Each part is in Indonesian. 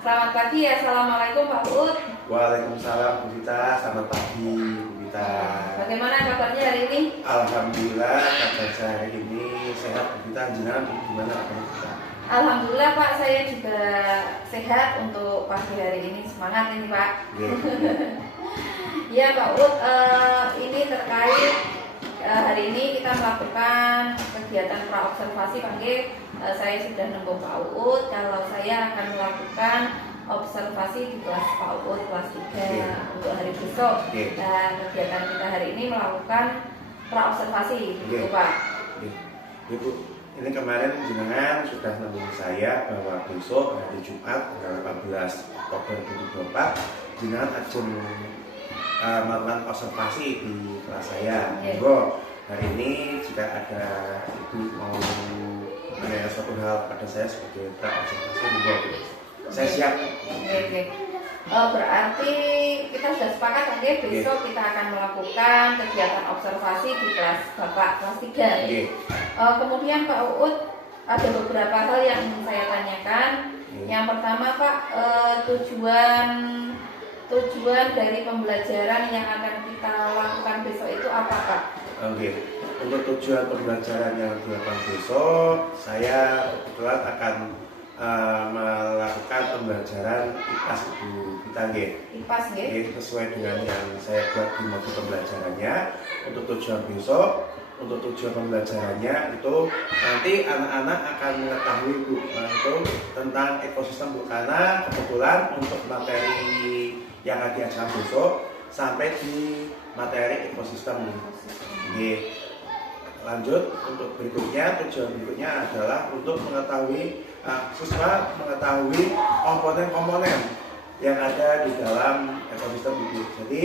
Selamat pagi, Assalamualaikum Pak Uut. Waalaikumsalam Bu Vita, selamat pagi Bu Vita. Bagaimana kabarnya hari ini? Alhamdulillah kabar saya hari ini sehat Bu Vita. Jenengan gimana kabar Bu Vita? Alhamdulillah Pak, saya juga sehat untuk pagi hari ini. Semangat ini Pak. Ya Pak Uut, ini terkait hari ini kita melakukan kegiatan praobservasi Pak G. Saya sudah nembung Pak Uut kalau saya akan melakukan observasi di kelas Pak Uut kelas 3 untuk hari besok. Dan kegiatan kita hari ini melakukan praobservasi, gitu Pak. Ibu, ini kemarin jenengan sudah nembung saya bahwa besok hari Jumat tanggal 18 Oktober 2024 jenengan akan melakukan observasi di kelas saya. Monggo hari ini jika ada ibu mau menanyakan suatu hal pada saya sebagai praobservasi, monggo saya siap. Berarti kita sudah sepakat Pak, besok kita akan melakukan kegiatan observasi di kelas Bapak kelas 3. Kemudian Pak Uut, ada beberapa hal yang ingin saya tanyakan. Yang pertama Pak, tujuan dari pembelajaran yang akan kita lakukan besok itu apa Pak? Untuk tujuan pembelajaran yang dilakukan besok, saya kebetulan akan melakukan pembelajaran IPAS Bu Vita. IPAS sesuai dengan yang saya buat di modul pembelajarannya. Untuk tujuan besok, untuk tujuan pembelajarannya itu nanti anak-anak akan mengetahui Bu itu tentang ekosistem Bu, karena kebetulan untuk materi yang akan diajarkan besok sampai di materi ekosistem. Lanjut untuk berikutnya, tujuan berikutnya adalah untuk mengetahui siswa mengetahui komponen-komponen yang ada di dalam ekosistem itu. Jadi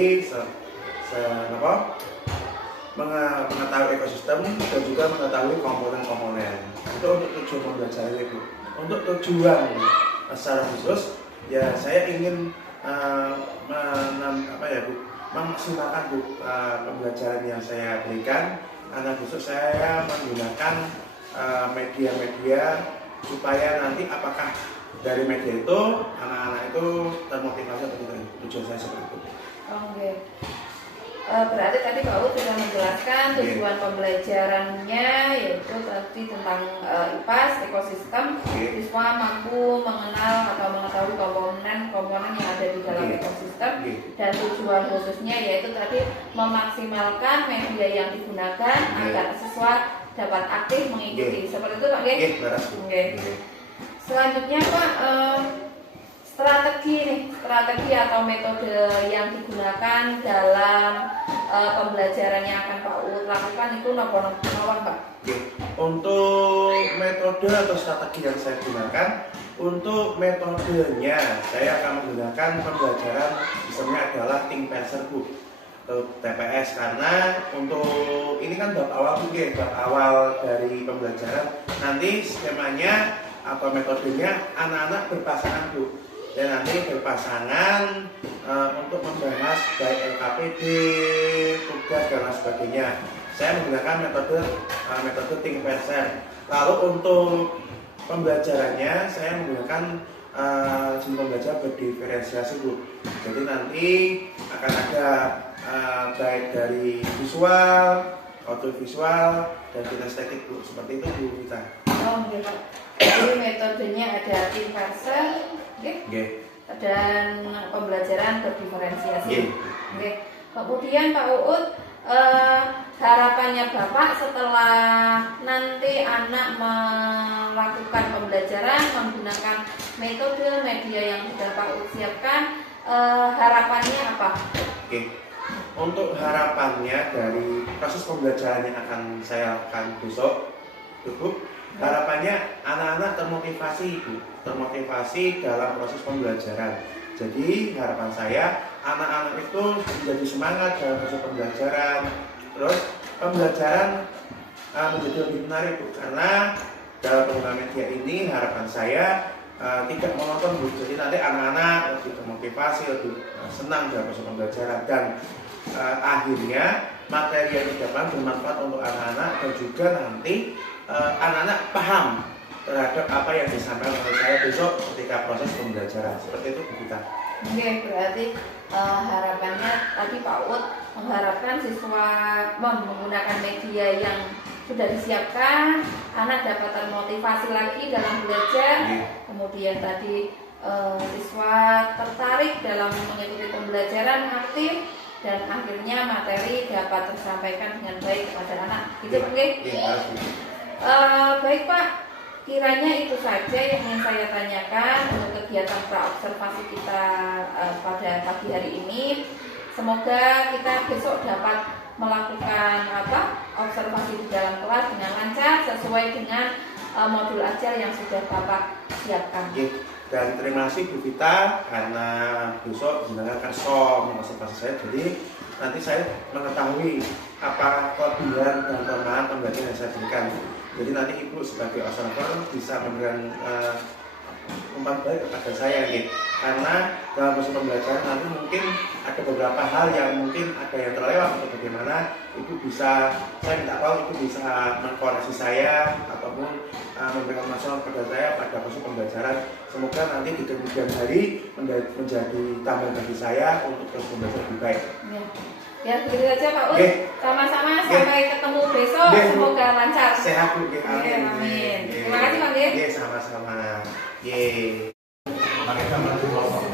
mengetahui ekosistem dan juga mengetahui komponen-komponen. Itu untuk tujuan pembelajaran itu. Untuk tujuan secara khusus, ya saya ingin memaksimalkan pembelajaran yang saya berikan. Karena besok saya menggunakan media-media supaya nanti apakah dari media itu anak-anak itu termotivasi atau tidak. Tujuan saya seperti itu. Berarti tadi Pak Uut sudah menjelaskan tujuan pembelajarannya, yaitu tadi tentang IPAS, ekosistem. Siswa mampu mengenal atau mengetahui komponen-komponen yang ada di dalam ekosistem. Dan tujuan khususnya yaitu tadi memaksimalkan media yang digunakan agar siswa dapat aktif mengikuti. Seperti itu Pak Selanjutnya Pak, strategi atau metode yang digunakan dalam pembelajaran yang akan Pak Uut lakukan itu apa Pak? Untuk metode atau strategi yang saya gunakan, untuk metodenya saya akan menggunakan pembelajaran sistemnya adalah Think Penser Bu atau TPS, karena untuk ini kan bab awal dari pembelajaran. Nanti skemanya atau metodenya anak-anak berpasangan Bu, dan nanti berpasangan untuk membahas baik LKPD, tugas dan lain sebagainya. Saya menggunakan metode Think Penser. Lalu untuk pembelajarannya saya menggunakan jenis pembelajaran berdiferensiasi Bu. Jadi nanti akan ada baik dari visual, audiovisual, dan kinestetik Bu. Seperti itu Bu Vita. Jadi metodenya ada Think Penser, dan pembelajaran berdiferensiasi. Kemudian Pak Uut, harapannya Bapak setelah nanti anak melakukan pembelajaran menggunakan metode media yang sudah Pak Uut siapkan, harapannya apa? Untuk harapannya dari proses pembelajaran yang akan saya lakukan besok, Bu, harapannya anak-anak termotivasi dalam proses pembelajaran. Jadi harapan saya anak-anak itu menjadi semangat dalam proses pembelajaran. Terus pembelajaran menjadi lebih menarik Bu, karena dalam penggunaan media ini harapan saya tidak monoton Bu. Jadi nanti anak-anak lebih termotivasi, lebih senang dalam proses pembelajaran, dan akhirnya materi yang didapat bermanfaat untuk anak-anak, dan juga nanti anak-anak paham terhadap apa yang disampaikan oleh saya besok. Seperti ketika proses pembelajaran. Seperti itu Bu Vita. Oke, berarti harapannya tadi Pak Ud mengharapkan siswa menggunakan media yang sudah disiapkan, anak dapat termotivasi lagi dalam belajar. Kemudian tadi siswa tertarik dalam mengikuti pembelajaran aktif, dan akhirnya materi dapat tersampaikan dengan baik kepada anak. Gitu Pak. Baik Pak, kiranya itu saja yang ingin saya tanyakan untuk kegiatan praobservasi kita pada pagi hari ini. Semoga kita besok dapat melakukan observasi di dalam kelas dengan lancar sesuai dengan modul ajar yang sudah Bapak siapkan. Dan terima kasih Bu Vita, karena besok jenengan kerso mengobservasi saya, jadi nanti saya mengetahui apa kelebihan dan kelemahan pembelajaran yang saya berikan. Jadi nanti Ibu sebagai observer bisa memberikan umpan balik kepada saya, gitu. Karena dalam proses pembelajaran nanti mungkin ada beberapa hal yang mungkin ada yang terlewat atau bagaimana, Ibu bisa, saya minta tahu Ibu bisa mengkoreksi saya ataupun memberikan masukan kepada saya pada proses pembelajaran. Semoga nanti di kemudian hari menjadi tambahan bagi saya untuk terus belajar lebih baik. Ya, begitu saja Pak Ud. Sama-sama sampai ketemu besok. Semoga lancar. Sehat Bu. Amin. Terima kasih Pak. Sama-sama. Mari kita berdoa.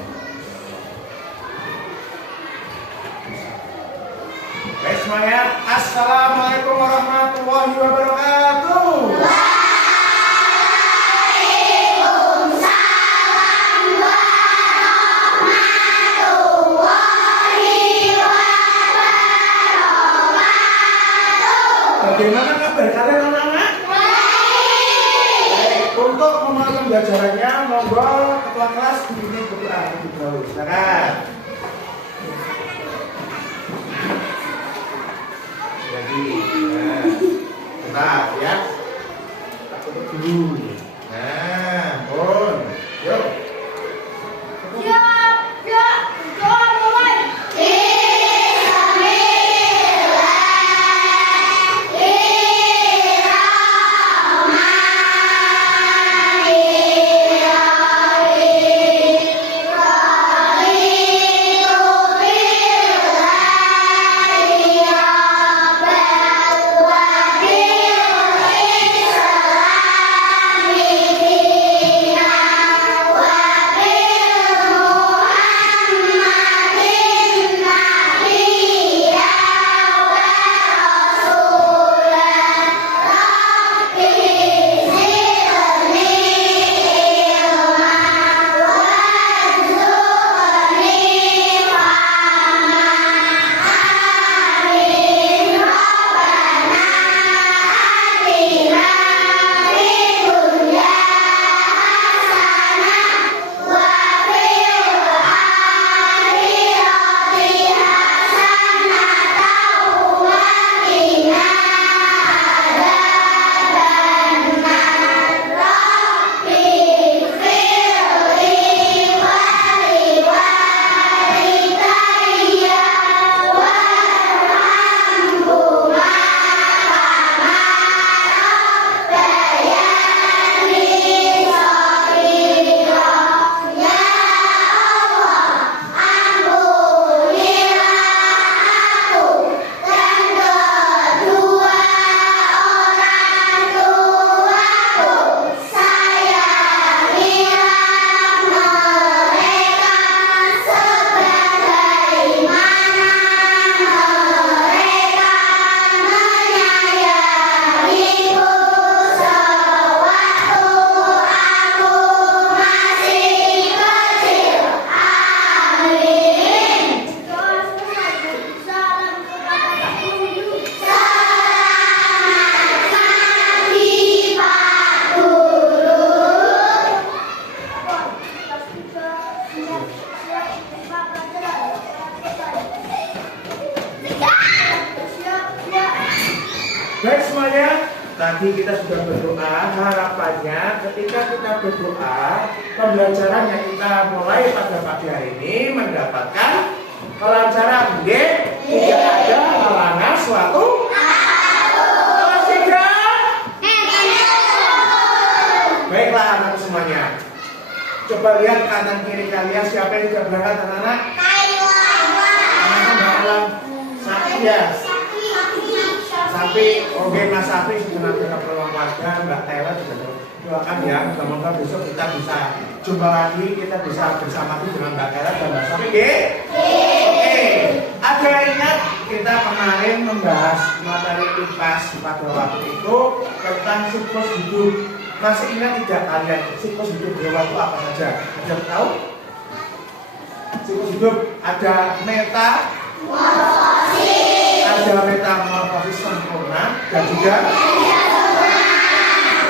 Baik semuanya, assalamualaikum warahmatullahi wabarakatuh. Bagaimana kabar kalian anak-anak? Baik, untuk memulai pembelajarannya, monggo ketua kelas dipimpin berdoa terlebih dahulu. Silakan. Jadi, bentar ya. Kita tutup dulu. Nah, pun, yuk. Baik semuanya, tadi kita sudah berdoa. Harapannya ketika kita berdoa, pembelajaran yang kita mulai pada pagi hari ini mendapatkan kelancaran. Tidak ada halangan suatu. Baiklah anak semuanya. Coba lihat kanan kiri kalian, siapa yang sudah berangkat anak-anak? Anak-anak dalam sapi ya? Sapi, oke Mas Sapi sudah nanti ke keluarga, Mbak Tela juga doakan ya. Semoga besok kita bisa jumpa lagi, kita bisa bersama dengan Mbak Tela dan Mbak Sapi. Oke, ada ingat kita kemarin membahas materi IPAS pada waktu itu tentang siklus hidup. Masih ingat tidak kalian siklus hidup hewan itu apa saja? Ada yang tahu? Siklus hidup ada ada metamorfosis sempurna dan juga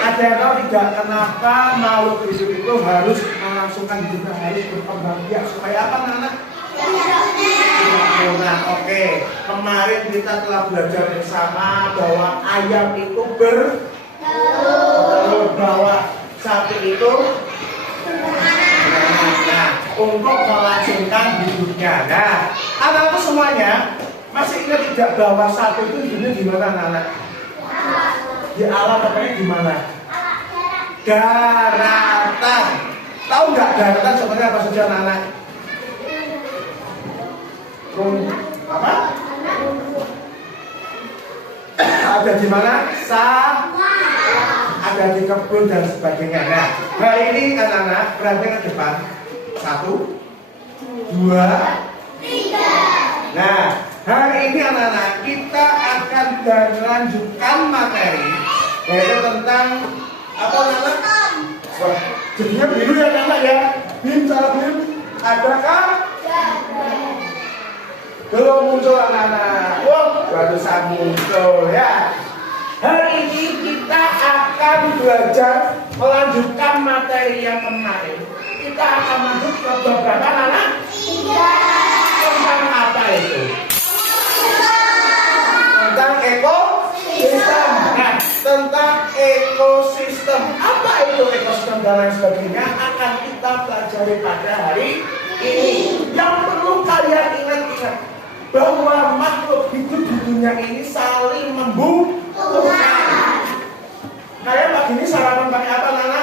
ada yang tahu tidak kenapa makhluk hidup itu harus melangsungkan hidupnya, harus berkembang biak supaya apa anak-anak? Sempurna. Oke, kemarin kita telah belajar bersama bahwa ayam itu bahwa sapi itu untuk melangsungkan hidupnya. Nah, anak-anak semuanya masih ingat tidak bahwa sapi itu hidupnya di mana anak-anak? Di alam katanya di mana? Daratan. Tahu nggak daratan sebenarnya apa saja anak-anak? Apa? Ada di mana? Ada di kebun dan sebagainya. Nah, hari ini anak-anak berarti ke depan 1, 2, 3. Nah, hari ini anak-anak kita akan melanjutkan materi yaitu tentang apa anak-anak? Jadinya biru ya anak ya. Bim, salah Bim. Adakah? Belum muncul anak-anak. Barusan muncul ya. Hari ini kita akan belajar melanjutkan materi yang kemarin. Kita akan masuk ke beberapa anak. Tentang apa itu? Tentang ekosistem. Nah, tentang ekosistem. Apa itu ekosistem dan lain sebagainya akan kita pelajari pada hari ini. Yang perlu kalian ingat bahwa makhluk hidup di dunia ini saling membutuhkan. Kalian pagi ini sarapan pakai apa, Nana?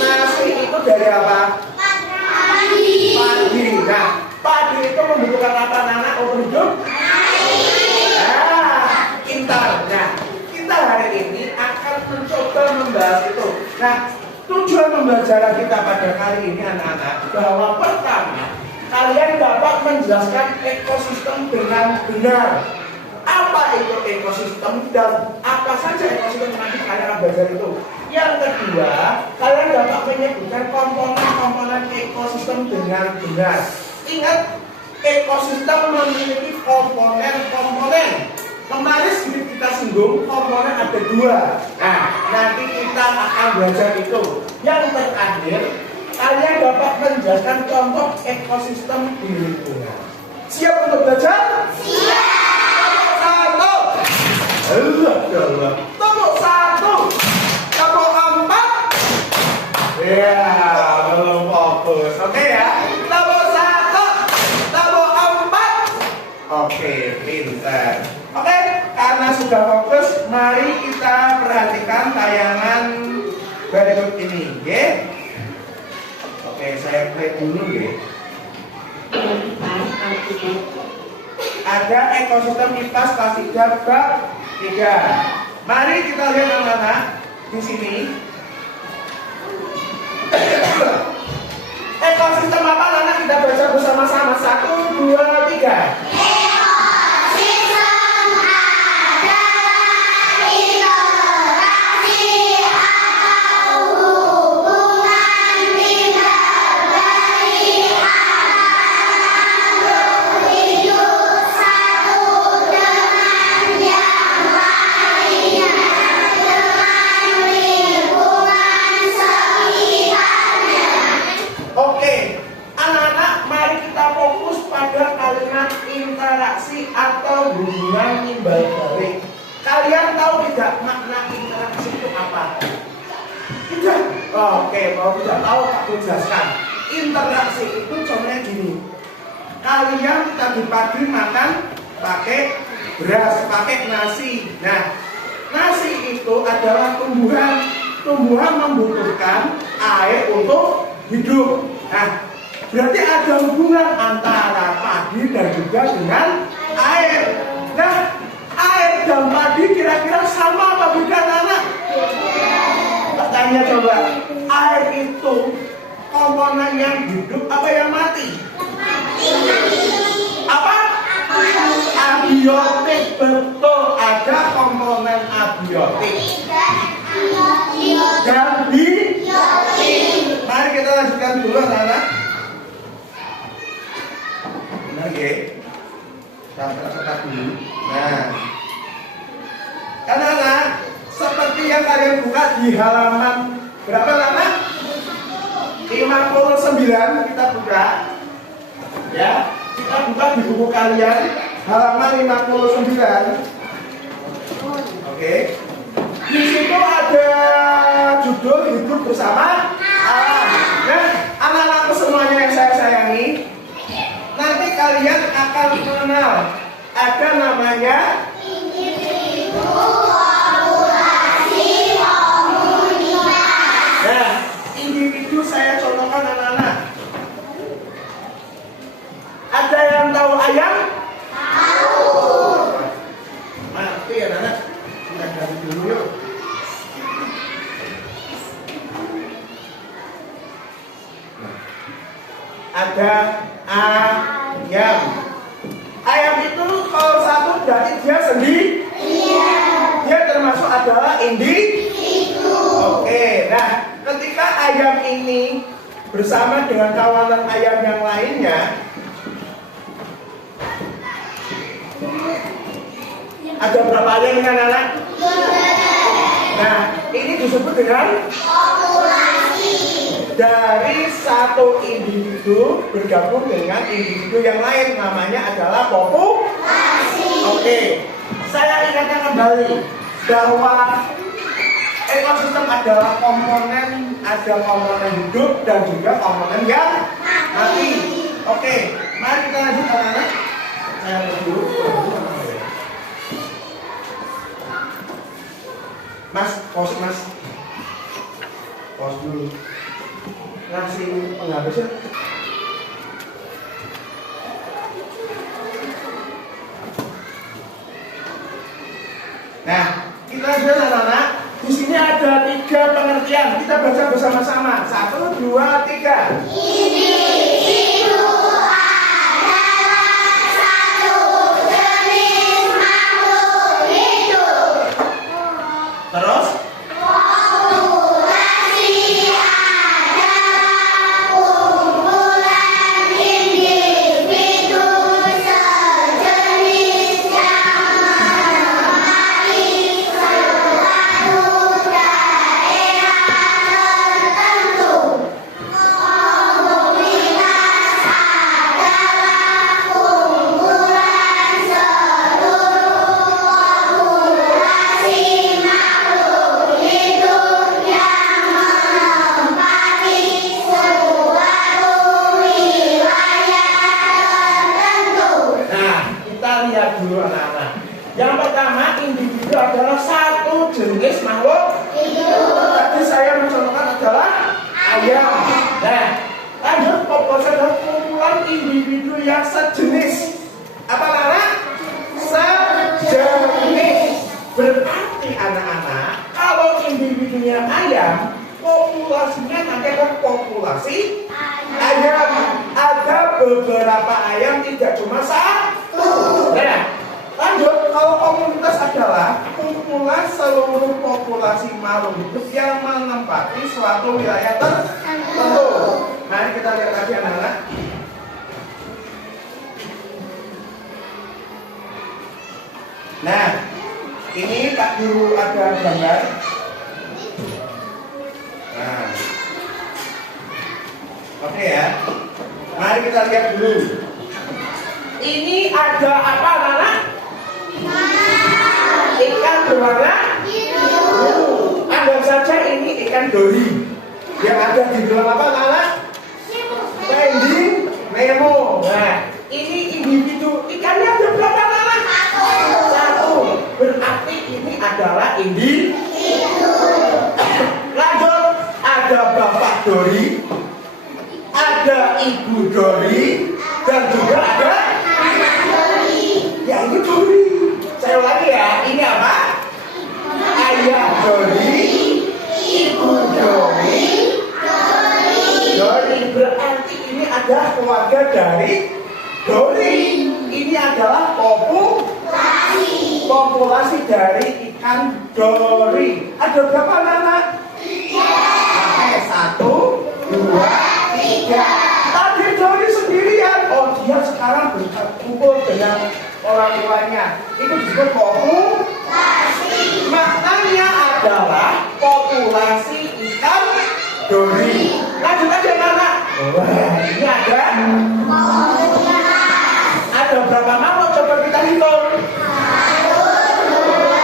Nasi itu dari apa? Padi. Nah, padi itu membutuhkan apa, Nana? Untuk hidup? Pintar. Nah, kita hari ini akan mencoba membahas itu. Nah, tujuan pembelajaran kita pada kali ini anak-anak bahwa pertama kalian dapat menjelaskan ekosistem dengan benar. Apa itu ekosistem dan apa saja ekosistem nanti kalian akan belajar itu. Yang kedua, kalian dapat menyebutkan komponen-komponen ekosistem dengan benar. Ingat, ekosistem memiliki komponen-komponen. Kemarin sedikit kita singgung, komponen ada 2. Nah, nanti kita akan belajar itu. Yang terakhir, kalian dapat menjelaskan contoh ekosistem di lingkungan. Siap untuk belajar? Siap! Tepuk 1. Tepuk 4. Ya, belum fokus. Oke ya. Tepuk 1. Tepuk 4. Oke, pintar. Oke, karena sudah fokus, mari kita perhatikan tayangan berikut ini, ya. Oke, saya play dulu ya. Ada ekosistem IPAS kelas 3 bab 3. Mari kita lihat anak-anak di sini. Ekosistem apa anak-anak kita baca bersama-sama? 1, 2, 3. Atau hubungan timbal balik. Kalian tahu tidak makna interaksi itu apa? Tidak. Oke, kalau tidak tahu aku jelaskan. Interaksi itu contohnya gini. Kalian tadi pagi makan pakai beras, pakai nasi. Nah, nasi itu adalah tumbuhan. Tumbuhan membutuhkan air untuk hidup. Nah, berarti ada hubungan antara padi dan juga dengan air. Nah, air dan padi kira-kira sama apa beda, anak? Tanya coba, air itu komponen yang hidup apa yang mati? Apa? Abiotik, betul, ada komponen abiotik. Dan mari kita lanjutkan dulu anak-anak. Benar ya? Catat dulu. Nah, anak-anak, seperti yang kalian buka di halaman berapa anak? 59 kita buka. Ya, kita buka di buku kalian halaman 59. Oke. Di situ ada judul hidup bersama alam. Nah, anak-anakku semuanya yang saya sayangi, nanti kalian akan mengenal ada namanya individu, populasi, komunitas. Nah, individu saya contohkan anak-anak. Ada yang tahu ayam? Tahu. Mati ya anak. Kita ganti dulu yuk. Ada ayam. Ayam itu kalau satu berarti dia sendiri. Dia termasuk adalah individu. Oke, nah ketika ayam ini bersama dengan kawanan ayam yang lainnya, ada berapa ayam dengan anak? Nah, ini disebut dengan populasi. Dari satu individu bergabung dengan individu yang lain, namanya adalah populasi. Oke, saya ingatkan kembali bahwa ekosistem adalah komponen, ada komponen hidup dan juga komponen yang mati. Oke, mari kita lanjut anak-anak. Saya dulu. Mas, pause mas. Pause dulu. Ngasih penghabisnya. Nah, kita lihat anak-anak. Di sini ada 3 pengertian. Kita baca bersama-sama. 1, 2, 3. Individu adalah satu jenis makhluk hidup. Terus? Yang pertama, individu adalah satu jenis makhluk hidup. Tadi saya mencontohkan adalah ayam. Nah, lanjut, populasi adalah kumpulan individu yang sejenis. Apa anak? Sejenis. Berarti anak-anak, kalau individunya ayam, populasinya nanti akan populasi ayam. Ada beberapa ayam, tidak cuma satu. Nah, lanjut, kalau komunitas adalah kumpulan seluruh populasi makhluk hidup yang menempati suatu wilayah tertentu. Mari kita lihat lagi anak-anak. Nah, ini Pak Guru ada gambar. Nah, oke ya. Mari kita lihat dulu. Ini ada apa anak-anak? Ikan berwarna biru. Anggap saja ini ikan dori yang ada di dalam apa anak? Finding Nemo. Nah, ini individu ikannya ada berapa anak? Satu. Berarti ini adalah individu. Lanjut, ada bapak Dori, ada Ibu Dori, dan juga ada anak Dori. Ya itu Dori. Saya ulangi ya, ini apa? Ayah Dori, Ibu Dori, Dori. Berarti ini adalah keluarga dari Dori. Ini adalah populasi dari ikan Dori. Ada berapa anak? 1, 2, 3. Tadi Dori sendirian. Oh, dia sekarang berkumpul dengan orang tuanya. Itu disebut populasi. Maknanya adalah populasi ikan Dori. Lanjut aja anak. Wah, ini ada berapa makhluk? Coba kita hitung. 1, 2,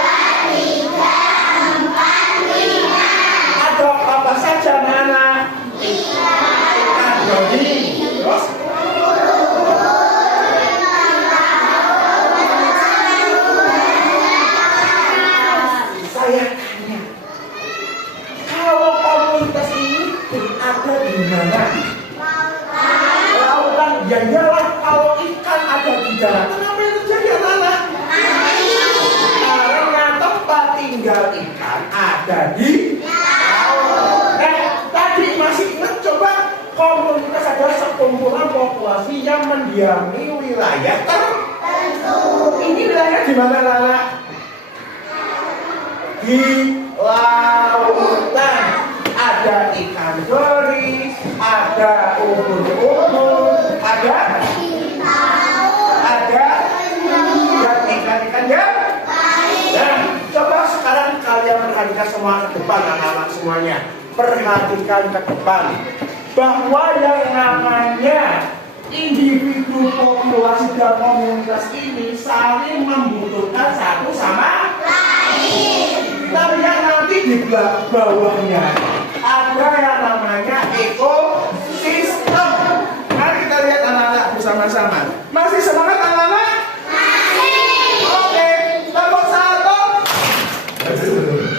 3, 4, 5. Ada apa saja anak? Ikan Dori. Terus? Saya tanya, kalau komunitas ini berada di mana? Lautan. Ya iyalah, kalau ikan ada di daratan, apa yang terjadi anak-anak? Karena tempat tinggal ikan ada di laut. Tadi masih ingat, coba komunitas adalah sekumpulan populasi yang mendiami wilayah tertentu. Ini wilayah di mana anak? Di lautan. Ada ikan dori, ada ubur-ubur, ada dan ikan-ikan yang nah, coba sekarang kalian perhatikan semua ke depan, anak-anak semuanya. Perhatikan ke depan bahwa yang namanya individu populasi dan komunitas ini saling membutuhkan satu sama lain. Kita lihat nanti di bawahnya ada yang namanya ekosistem. Mari kita lihat anak-anak bersama-sama. Masih semangat anak-anak? Masih. Oke, tepuk satu.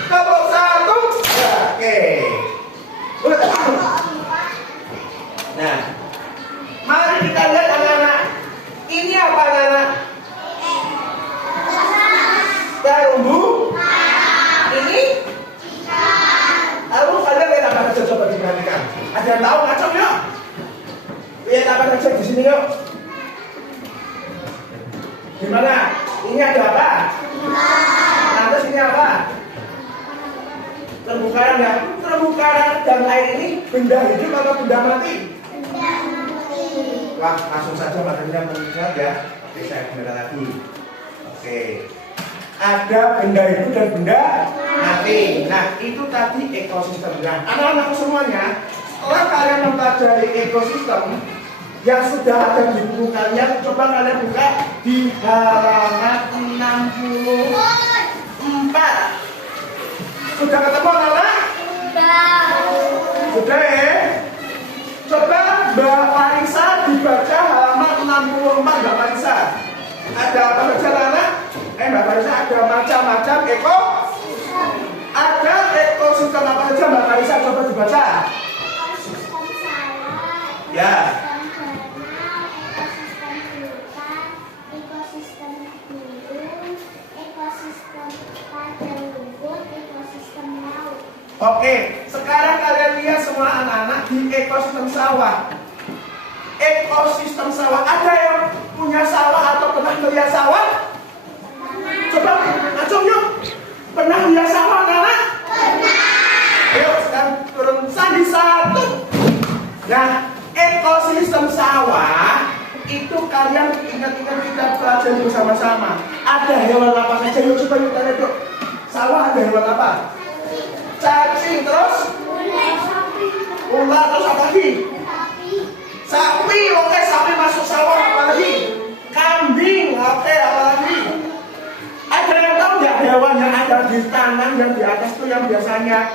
Tepuk satu. Oke. Nah, mari kita lihat anak-anak. Ini apa anak-anak? Terumbu. Ini? Lalu kalian lihat apa saja, coba diperhatikan. Ada yang tahu ngacok yuk? Lihat apa saja di sini yuk. Gimana? Ini ada apa? Lantas ini apa? Terumbu karang ya. Terumbu karang dan air ini benda hidup atau benda mati? Wah, langsung saja materinya menjawab ya. Oke, saya benar lagi. Oke. Ada benda hidup dan benda mati. Nah, itu tadi ekosistem. Nah, anak-anak semuanya, setelah kalian mempelajari ekosistem yang sudah ada di buku kalian, coba kalian buka di halaman 64. Sudah ketemu anak-anak? Sudah ya? Coba Mbak Marisa dibaca halaman 64, Mbak Marisa. Ada apa saja anak? Mbak Marisa, ada macam-macam ada ekosistem apa saja Mbak Marisa, coba dibaca. Ekosistem sawah, Ya. ekosistem gunung, ekosistem padang rumput, ekosistem laut. Oke, sekarang kalian lihat semua anak-anak di ekosistem sawah. Ekosistem sawah, ada yang punya sawah atau pernah melihat sawah? Coba, acung yuk. Pernah lihat sawah anak-anak? Pernah. Ayo sekarang turun sandi satu. Nah, ekosistem sawah itu kalian ingat-ingat kita pelajari bersama-sama. Ada hewan apa saja? Yuk coba kita lihat yuk. Sawah ada hewan apa? Cacing, terus? Ular, terus apa lagi? Sapi, oke, sapi masuk sawah, apa lagi? Kambing, oke, apa lagi? Ada yang tahu nggak hewan yang ada di tanah yang di atas itu yang biasanya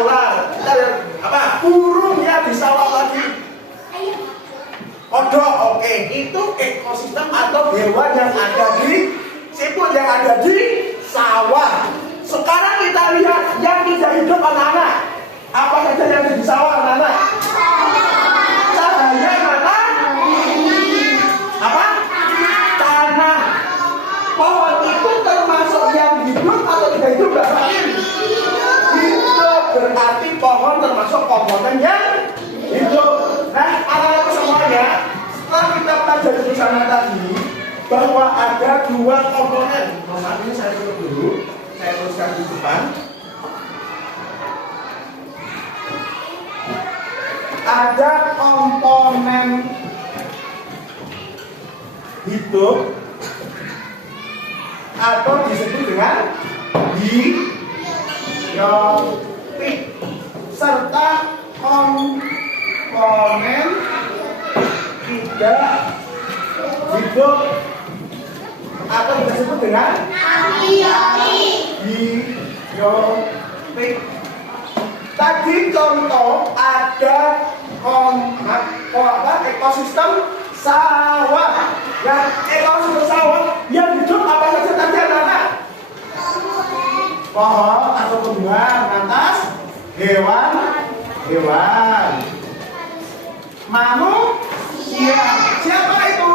ular. Kita lihat apa? Burung ya di sawah lagi. Kodok, oke, itu ekosistem atau hewan yang ada di siput yang ada di sawah. Sekarang kita lihat yang tidak hidup anak-anak. tulisannya tadi bahwa ada dua komponen. Nomor ini saya tulis dulu, saya tuliskan di depan. Ada komponen hidup atau disebut dengan biotik serta komponen tidak hidup atau disebut dengan biotik. Tadi contoh ada ekosistem sawah. Nah, ekosistem sawah yang hidup apa saja tadi anak-anak? Pohon atau tumbuhan, lantas hewan, manusia. Siapa itu?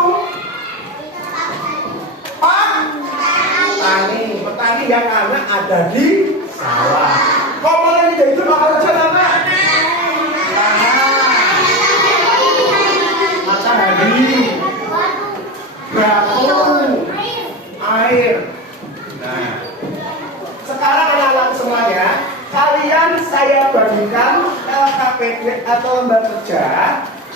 Petani yang anak ada di sawah. Komponen hidup itu apa saja anak? Matahari, batu, air. Nah, sekarang anak-anak semuanya, kalian saya bagikan LKPD atau lembar kerja.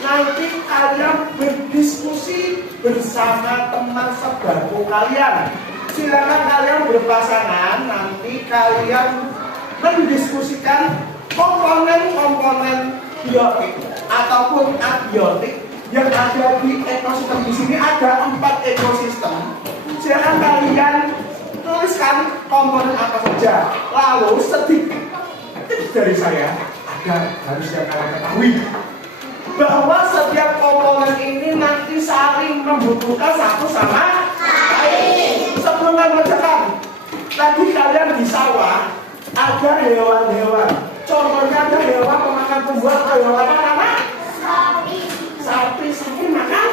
Nanti kalian berdiskusi bersama teman sebangku kalian. Silakan kalian berpasangan, nanti kalian mendiskusikan komponen-komponen biotik ataupun abiotik yang ada di ekosistem. Di sini ada 4 ekosistem. Silakan kalian tuliskan komponen apa saja. Lalu sedikit tips dari saya harus yang kalian ketahui bahwa setiap komponen ini nanti saling membutuhkan satu sama lain. Sebelum mengerjakan, tadi kalian di sawah ada hewan-hewan. Contohnya ada hewan pemakan tumbuhan atau hewan apa nama? Sapi makan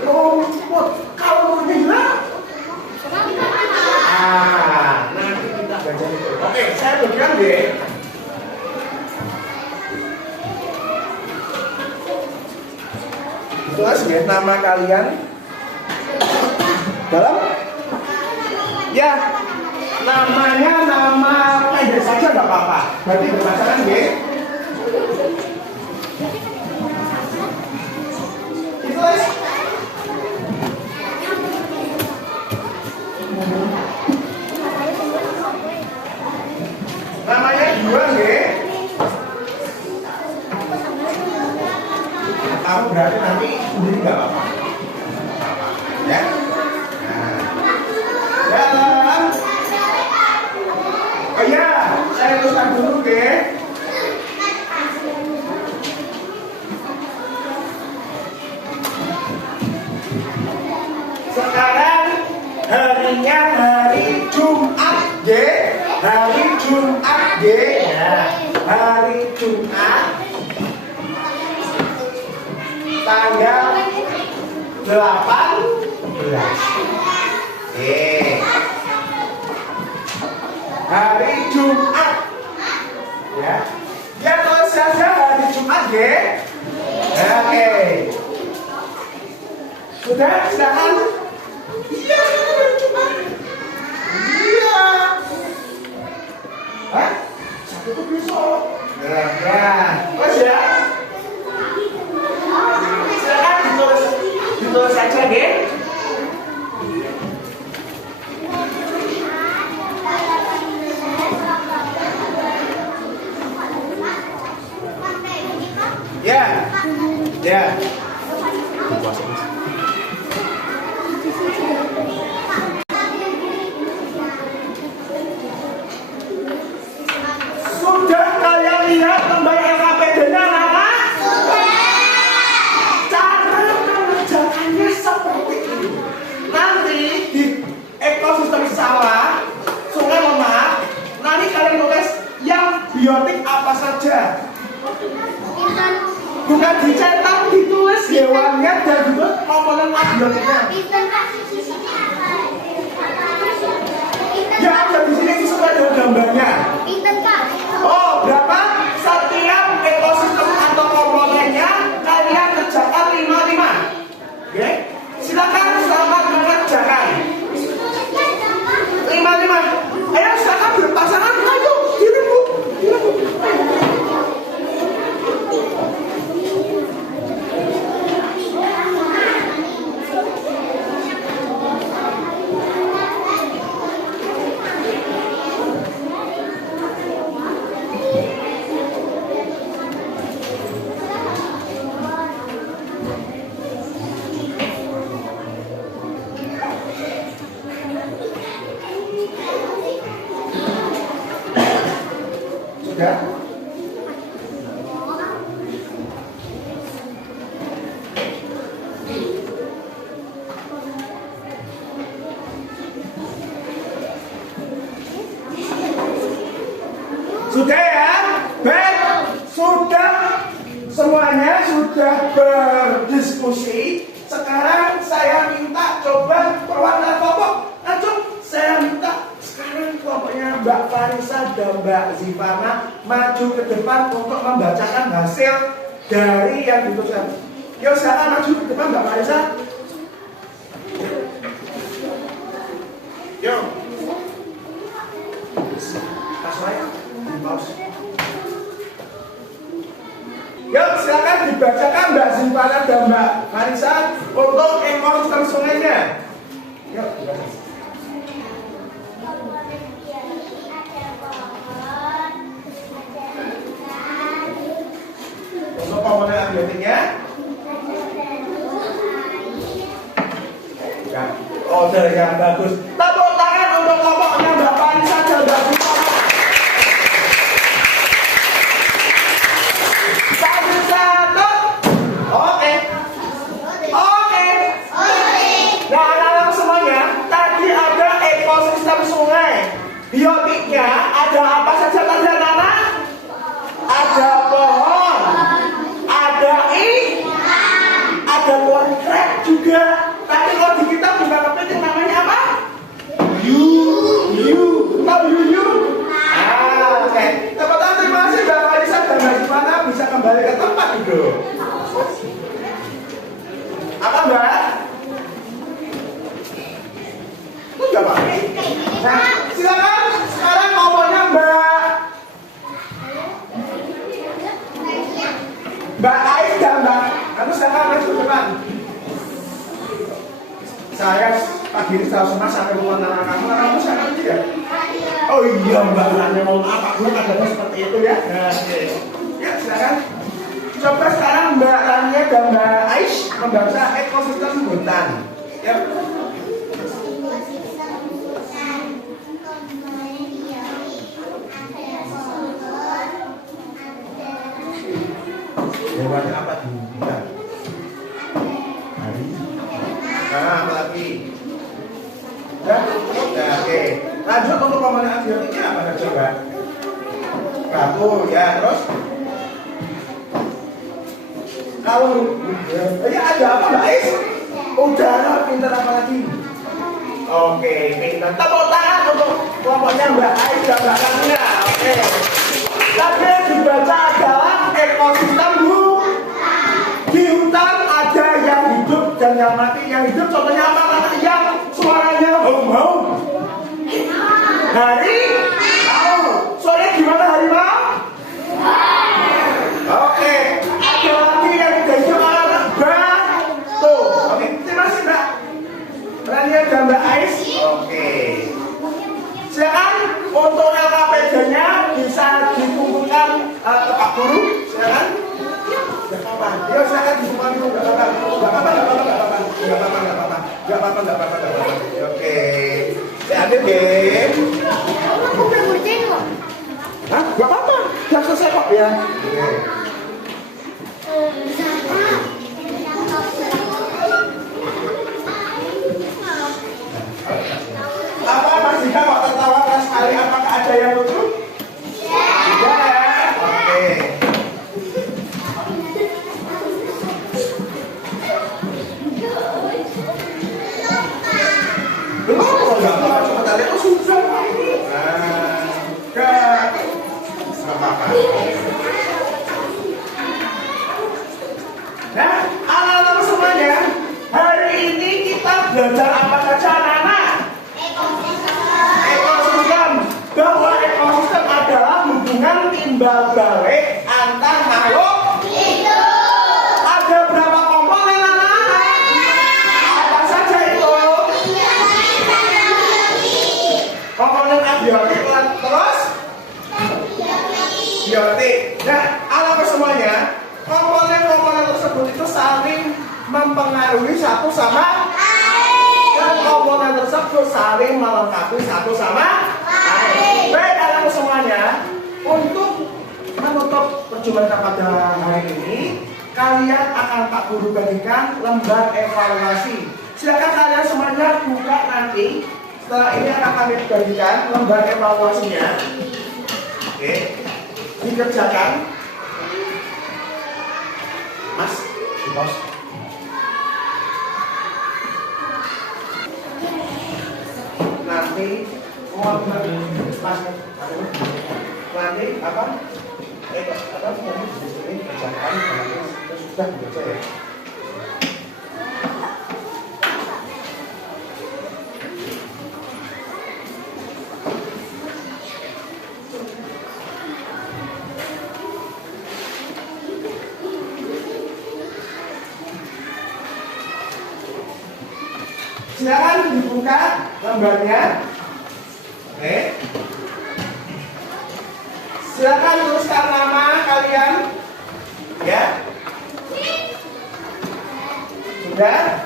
rumput. Kalau rumput hilang, nanti kita belajar itu. Oke, saya berikan deh. Tulis ya nama kalian dalam ya, namanya nama pendek saja nggak apa-apa. Berarti berpasangan ya. Ditulis. Namanya dua ya. Kamu berarti nanti sendiri nggak apa-apa. Ya. Dalam. Oh ya, saya tuliskan dulu ke. Sekarang harinya hari Jumat, G. Hari Jumat, G. Ya. Hari Jumat. Tanggal 18. Hari Jumat. Ya. Ya, tulis saja hari Jumat, G. Oke. Sudah, silakan. Iya, hari Jumat. Iya. Hah? Satu tuh besok. Ya. Terus ya. Silakan ditulis saja, G. Ya. Ya. Sudah kalian lihat lembar LKPD-nya, anak? Cara mengerjakannya seperti ini. Nanti di ekosistem sawah, sungai lemak, nanti kalian tulis yang biotik apa saja. Bukan dicetak, ditulis hewannya dan juga komponen abiotiknya. Ya, ada di sini sesuai dengan gambarnya. Oh, berapa? Setiap ekosistem atau komponennya kalian kerjakan 5-5. Oke? semuanya sudah berdiskusi. Sekarang saya minta coba perwakilan kelompok. Ayo, saya minta sekarang kelompoknya Mbak Farisa dan Mbak Zivana maju ke depan untuk membacakan hasil dari yang dituliskan. Yuk silakan maju ke depan Mbak Farisa. Yuk. Pas saya. Pause. Yuk silakan dibacakan Mbak Zivana dan Mbak Farisa untuk ekosistem sungainya. Yuk. Untuk komponen abiotiknya. Ya. Oh, yang bagus. Tepuk tangan untuk kelompoknya Mbak Farisa dan Mbak Zivana. Satu. Oke. Nah, anak-anak semuanya, tadi ada ekosistem sungai. Biotiknya ada apa saja tadi anak-anak? Ada pohon, ada ada konkret juga. Tadi kalau di kitab juga kepenting namanya apa? Tahu yuyu? Oke. Teman-teman terima kasih Mbak Farisa dan Mbak Zivana bisa kembali ke tempat itu. Apa Mbak? Itu enggak Pak? Nah, silakan sekarang ngomongnya Mbak Ais dan Mbak. Aku silakan maju ke depan. Saya pagi ini selalu semas sampai rumah kamu sangat kecil ya? Oh iya Mbak Rania, mohon maaf Pak Guru kadang seperti itu ya. Ya silakan. Coba sekarang Mbak Rania dan Mbak Ais membaca ekosistem hutan. Ya. Hewannya apa di hutan? Hari. Nah, apa lagi? Ya, oke. Lanjut untuk komponen abiotiknya apa saja, Mbak? Batu, ya, terus? Kalau ya ada apa, Mbak Ais? Udara, pintar apa lagi? Oke, pintar. Tepuk tangan untuk kelompoknya Mbak Ais dan Mbak Rania. Oke. Tadi yang dibaca adalah ekosistem di hutan ada yang hidup dan yang mati. Yang hidup contohnya apa? Yang suaranya haum-haum. Harimau. Suaranya gimana harimau? Oke. Ada lagi yang tidak hidup batu. Oke. Terima kasih Mbak Rania dan Mbak Ais. Oke. Silakan untuk LKPD-nya bisa dikumpulkan ke Pak Guru. Silakan. Gak apa-apa. Yuk silakan dikumpulkan dulu. Gak apa-apa. Oke. Saya ambil game. Aku udah ngerjain kok. Hah? Gak apa-apa. Udah selesai kok ya. Oke. Apa Mas Dika kok tertawa keras sekali? Apakah ada yang lucu? Tidak ya? Oke. Belum, enggak apa-apa. Cuma tadi aku susah. Enggak apa-apa. Nah, anak-anak semuanya, hari ini kita belajar apa saja anak-anak? Ekosistem. Bahwa ekosistem adalah hubungan timbal balik antar makhluk hidup. Ada berapa komponen anak-anak? Apa saja itu? Komponen abiotik terus biotik. Nah, anak-anak semuanya, komponen-komponen tersebut itu saling mempengaruhi satu sama dan komponen tersebut saling melengkapi satu sama lain. Baik anak semuanya, untuk menutup perjumpaan pada hari ini, kalian akan Pak Guru bagikan lembar evaluasi. Silakan kalian semuanya buka nanti. Setelah ini akan kami bagikan lembar evaluasinya. Oke, dikerjakan. Mas, di pos. Nanti mau Mas, nanti apa? Apa di sini kerjaan sudah baca ya. Silakan dibuka lembarnya. Oke. Silakan tuliskan nama kalian. Ya. Sudah?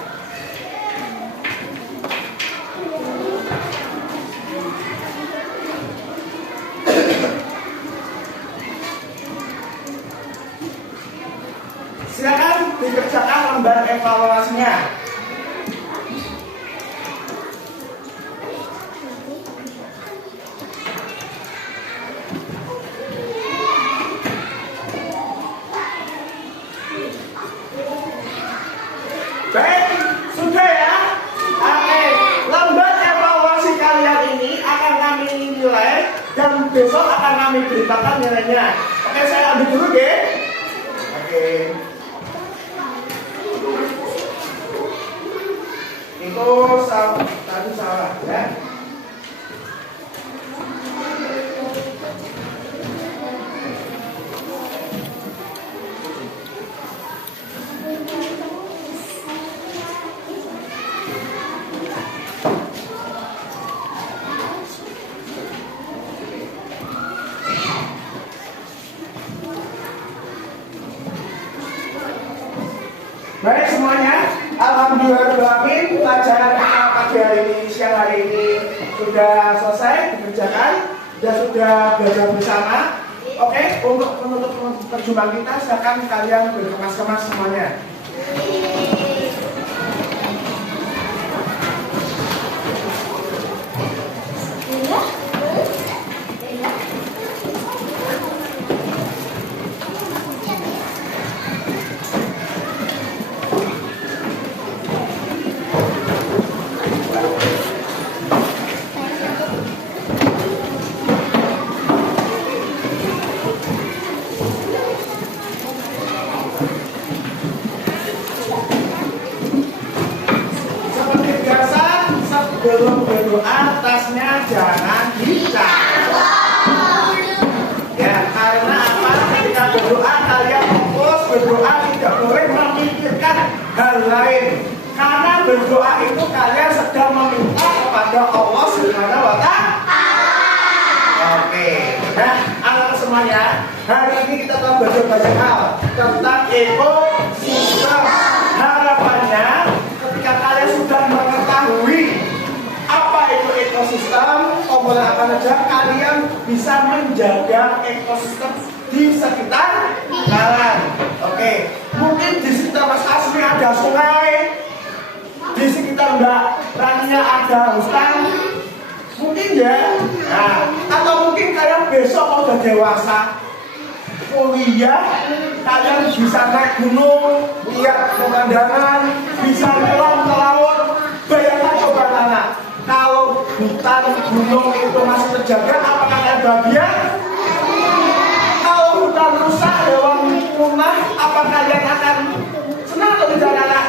Silakan dikerjakan lembar evaluasinya. Baik, sudah ya. Oke, lembar evaluasi kalian ini akan kami nilai dan besok akan kami beritakan nilainya. Oke, saya ambil dulu deh. Oke. Itu tadi salah ya. Baik semuanya, alhamdulillah pelajaran pagi hari ini, siang hari ini sudah selesai dikerjakan dan sudah belajar bersama. Oke, untuk penutup perjumpaan kita, silakan kalian berkemas-kemas semuanya. Sebelum berdoa, tasnya jangan dicabut. Ya, karena apa? Ketika berdoa kalian fokus berdoa, tidak boleh memikirkan hal lain. Karena berdoa itu kalian sedang meminta kepada Allah Subhanahu wa Ta'ala. Oke, nah anak semuanya, hari ini kita telah belajar banyak hal tentang ekosistem. Harapannya ketika kalian sudah mengetahui apa itu ekosistem, komponen apa saja, kalian bisa menjaga ekosistem di sekitar kalian. Oke, mungkin di sekitar Mas Asmi ada sungai, di sekitar Mbak Rania ada hutan, mungkin ya. Nah, atau mungkin kalian besok kalau udah dewasa, kuliah, kalian bisa naik gunung, lihat pemandangan, bisa nyelam ke laut. Bayangkan coba anak, kalau hutan gunung itu masih terjaga, apakah kalian bahagia? Kalau hutan rusak, hewan punah, apa kalian akan senang atau tidak anak?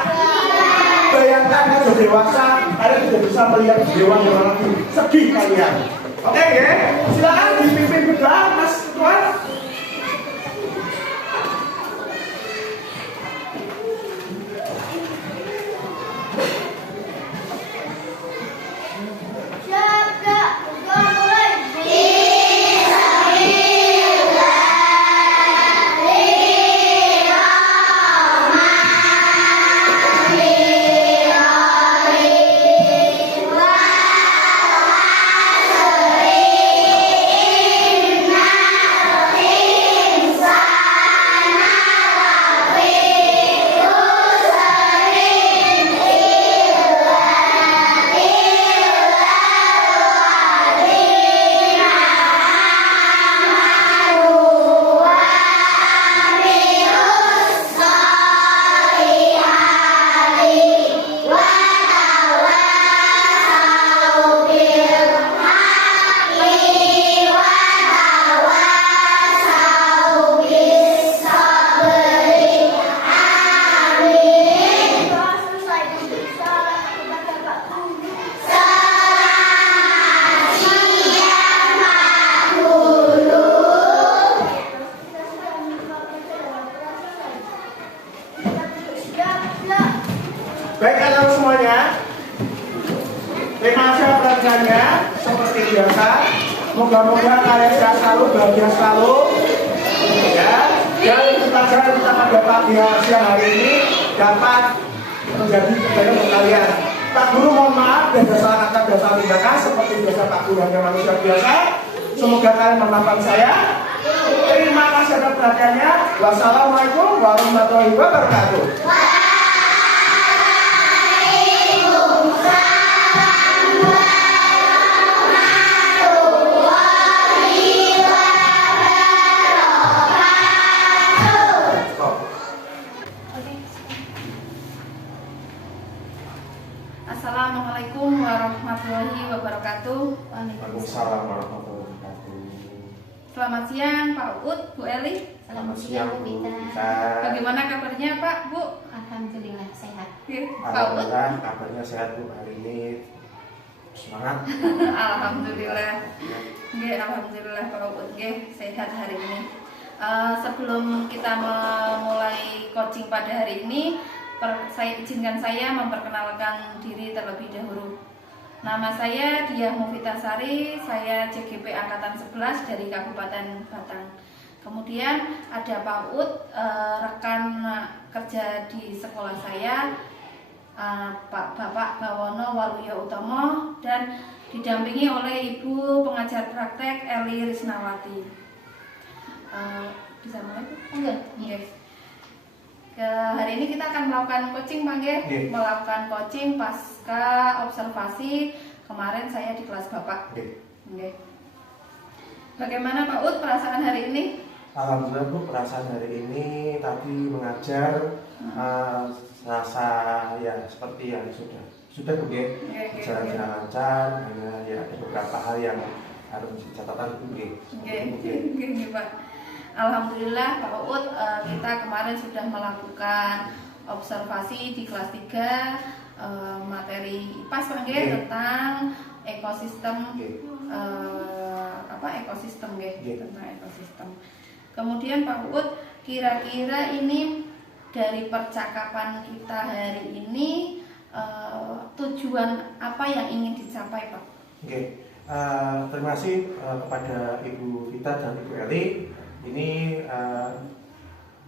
Bayangkan kalau sudah dewasa, kalian tidak bisa melihat hewan-hewan lagi, sedih kalian. Oke ya, silakan dipimpin berdoa Mas Tuan. Nah Terima kasih perhatiannya seperti biasa. Moga-moga kalian sehat selalu, bahagia selalu. Ya, dan pelajaran kita pada pagi siang hari ini dapat menjadi kebaikan untuk kalian. Pak Guru mohon maaf dan salah kata dan salah tindakan seperti biasa Pak Guru hanya manusia biasa. Semoga kalian memaafkan saya. Terima kasih atas perhatiannya. Wassalamualaikum warahmatullahi wabarakatuh. Assalamualaikum warahmatullahi wabarakatuh. Waalaikumsalam warahmatullahi wabarakatuh. Selamat siang Pak Uut, Bu Eli. Selamat siang, Bu Vita. Bagaimana kabarnya Pak, Bu? Alhamdulillah sehat. Pak Uut? Alhamdulillah kabarnya sehat Bu, hari ini semangat. Alhamdulillah. Nggih, alhamdulillah Pak Uut nggih sehat hari ini. Sebelum kita memulai coaching pada hari ini, izinkan saya memperkenalkan diri terlebih dahulu. Nama saya Diah Mufitasari, saya CGP Angkatan 11 dari Kabupaten Batang. Kemudian ada Pak Uut, rekan kerja di sekolah saya, Bapak Bawono Waluyo Utomo, dan didampingi oleh Ibu pengajar praktek Eli Risnawati. Bisa mulai? Enggak? Yes. Hari ini kita akan melakukan coaching, Pak Nggih. Melakukan coaching pasca observasi kemarin saya di kelas Bapak. Nggih. Bagaimana Pak Uut perasaan hari ini? Alhamdulillah Bu, perasaan hari ini tadi mengajar rasa ya seperti yang sudah Bu nggih. Jalan-jalan lancar, hanya ya ada beberapa hal yang harus menjadi catatan Bu nggih. Nggih, Pak. Alhamdulillah Pak Uut, kita kemarin sudah melakukan observasi di kelas 3 materi IPAS Pak nggih, tentang ekosistem ekosistem nggih, tentang ekosistem. Kemudian Pak Uut, kira-kira ini dari percakapan kita hari ini tujuan apa yang ingin dicapai Pak? Oke, terima kasih kepada Ibu Vita dan Ibu Eli. Ini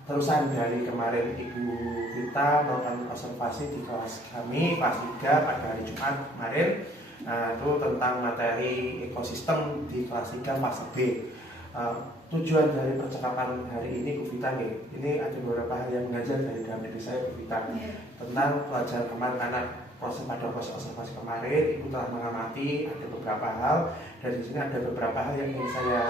terusan dari kemarin Ibu Vita melakukan observasi di kelas kami kelas 3 pada hari Jumat kemarin. Itu tentang materi ekosistem di kelas 3 fase B. Tujuan dari percakapan hari ini Bu Vita nih, ini ada beberapa hal yang mengajar dari dalam diri saya Bu Vita tentang pelajaran kemarin anak proses observasi kemarin. Ibu telah mengamati ada beberapa hal, dan di sini ada beberapa hal yang ingin saya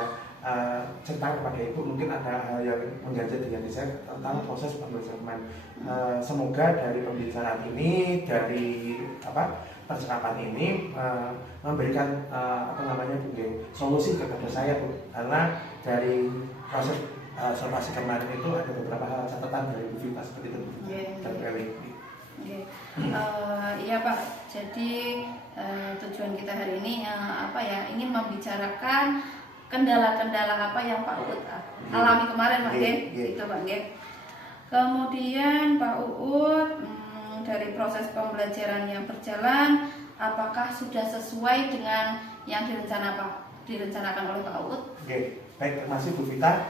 ceritakan kepada Ibu. Mungkin ada hal yang mengganjal di hati saya tentang proses pembelajaran. Semoga dari pembicaraan ini, dari percakapan ini memberikan solusi kepada saya Bu. Karena dari proses observasi kemarin itu ada beberapa hal catatan dari Bu Vita seperti itu. Iya Pak. Jadi tujuan kita hari ini ingin membicarakan kendala-kendala apa yang Pak Uut alami kemarin Pak Nggih. Itu Pak Nggih. Kemudian Pak Uut, dari proses pembelajaran yang berjalan, apakah sudah sesuai dengan yang direncanakan oleh Pak Uut? Oke, baik, terima kasih Bu Vita.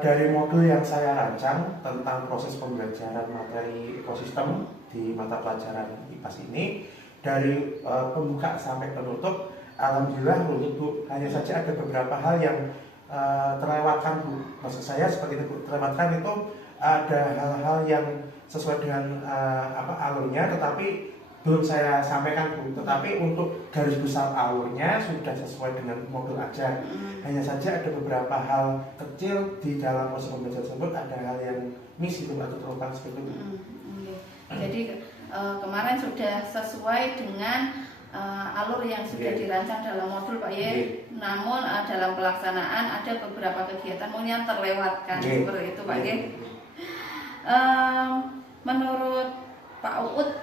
Dari modul yang saya rancang tentang proses pembelajaran materi ekosistem di mata pelajaran IPAS ini, dari pembuka sampai penutup, alhamdulillah untuk Bu, hanya saja ada beberapa hal yang terlewatkan Bu. Maksud saya seperti itu, terlewatkan itu ada hal-hal yang sesuai dengan alurnya, tetapi belum saya sampaikan Bu. Tetapi untuk garis besar alurnya sudah sesuai dengan modul ajar. Hanya saja ada beberapa hal kecil di dalam proses pembelajaran tersebut, ada hal yang miss itu atau terlupa seperti itu. Jadi kemarin sudah sesuai dengan alur yang sudah dirancang dalam modul Pak ya. Namun dalam pelaksanaan ada beberapa kegiatan yang terlewatkan seperti itu Pak ya. Menurut Pak Uut,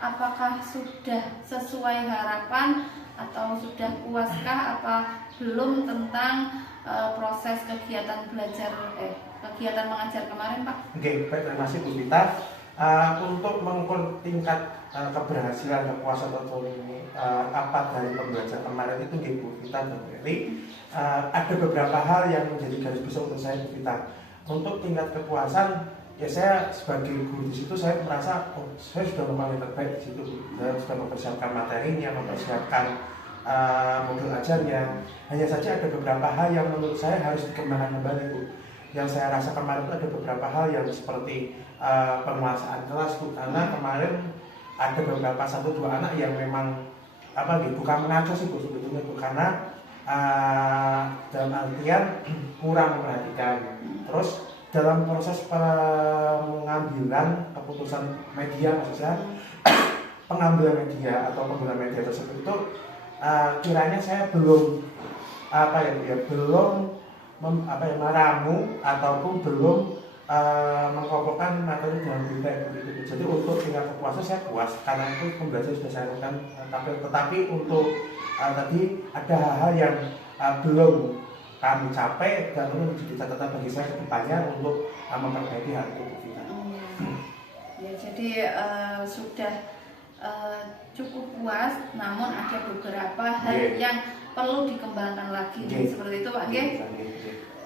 apakah sudah sesuai harapan atau sudah puaskah apa belum tentang proses kegiatan mengajar kemarin Pak? Oke, baik, terima kasih Bu Vita. untuk mengukur tingkat keberhasilan kepuasan atau ini apa dari pembelajaran kemarin itu nggih Bu Vita dan Eli, ada beberapa hal yang menjadi garis besar untuk saya Bu Vita. Untuk tingkat kepuasan, ya saya sebagai guru di situ saya merasa saya sudah melakukan yang terbaik di situ. Saya sudah mempersiapkan materinya, mempersiapkan modul ajarnya. Hanya saja ada beberapa hal yang menurut saya harus dikembangkan kembali Bu. Yang saya rasa kemarin itu ada beberapa hal yang seperti penguasaan kelas Bu, karena kemarin ada beberapa 1-2 anak yang memang bukan mengaco sih Bu sebetulnya Bu, karena dalam artian kurang memperhatikan. Terus dalam proses pengambilan keputusan media, maksudnya pengambilan media atau penggunaan media tersebut itu kiranya saya belum belum meramu ataupun belum mengkokohkan materi dengan berita begitu. Jadi untuk tingkat kepuasan saya puas karena itu pembelajaran sudah saya lakukan, tetapi untuk tadi ada hal-hal yang belum kami capai dan itu menjadi catatan bagi saya ke depannya untuk memperbaiki hal itu. Ya, jadi sudah cukup puas, namun ada beberapa hal yang perlu dikembangkan lagi. Seperti itu Pak G.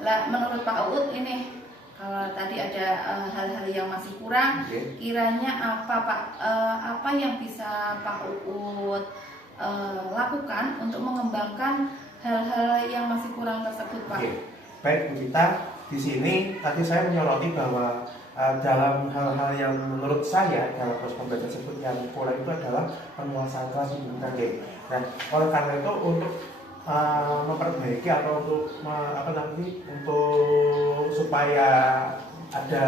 Lah, menurut Pak Uut ini kalau tadi ada hal-hal yang masih kurang, kiranya apa Pak? Apa yang bisa Pak Uut lakukan untuk mengembangkan hal-hal yang masih kurang tersebut Pak? Baik Bu Vita, di sini tadi saya menyoroti bahwa dalam hal-hal yang menurut saya dalam proses pembelajaran tersebut yang kurang itu adalah penguasaan kelas Bu Vita. Dan oleh karena itu untuk memperbaiki atau untuk untuk supaya ada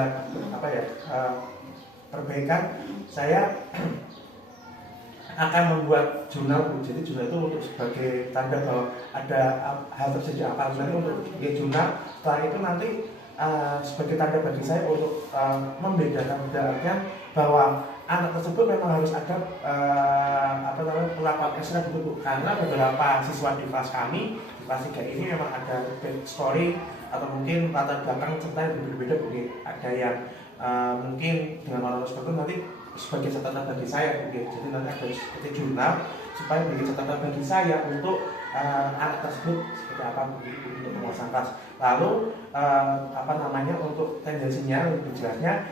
perbaikan, saya akan membuat jurnal Bu. Jadi jurnal itu untuk sebagai tanda bahwa ada hal tersedia apa misalnya untuk jurnal. Setelah itu nanti sebagai tanda bagi saya untuk membedakan bahwa anak tersebut memang harus ada perlakuan ekstra gitu, karena beberapa siswa di kelas kami di kelas 3 ini memang ada back story atau mungkin latar belakang cerita yang berbeda. Ada yang mungkin dengan orang seperti itu nanti sebagai catatan bagi saya jadi nanti ada seperti jurnal supaya menjadi catatan bagi saya untuk anak tersebut seperti apa untuk penguasaan kelas. Lalu untuk tendensinya lebih jelasnya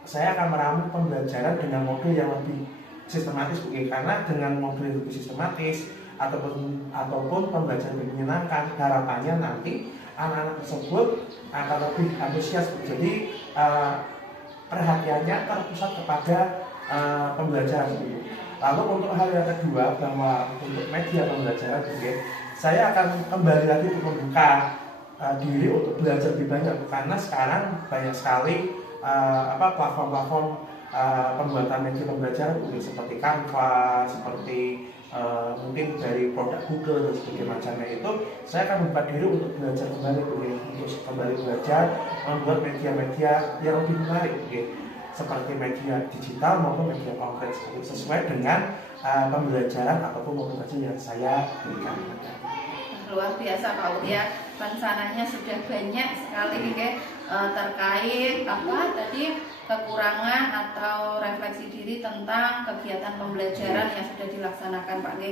saya akan meramu pembelajaran dengan modul yang lebih sistematis karena dengan modul yang lebih sistematis ataupun pembelajaran yang menyenangkan, harapannya nanti anak-anak tersebut akan lebih antusias. Jadi perhatiannya terpusat kepada pembelajaran. Lalu untuk hal yang kedua, bahwa untuk media pembelajaran saya akan kembali lagi untuk membuka diri untuk belajar lebih banyak, karena sekarang banyak sekali platform-platform pembuatan media pembelajaran seperti Canva, seperti mungkin dari produk Google dan sebagainya macamnya. Itu saya akan membuka diri untuk belajar kembali untuk kembali belajar membuat media-media yang lebih menarik seperti media digital maupun media konkret sesuai dengan pembelajaran ataupun modul yang saya berikan. Luar biasa Pak Ut ya, rencananya sudah banyak sekali terkait tadi kekurangan atau refleksi diri tentang kegiatan pembelajaran yang sudah dilaksanakan Pak G.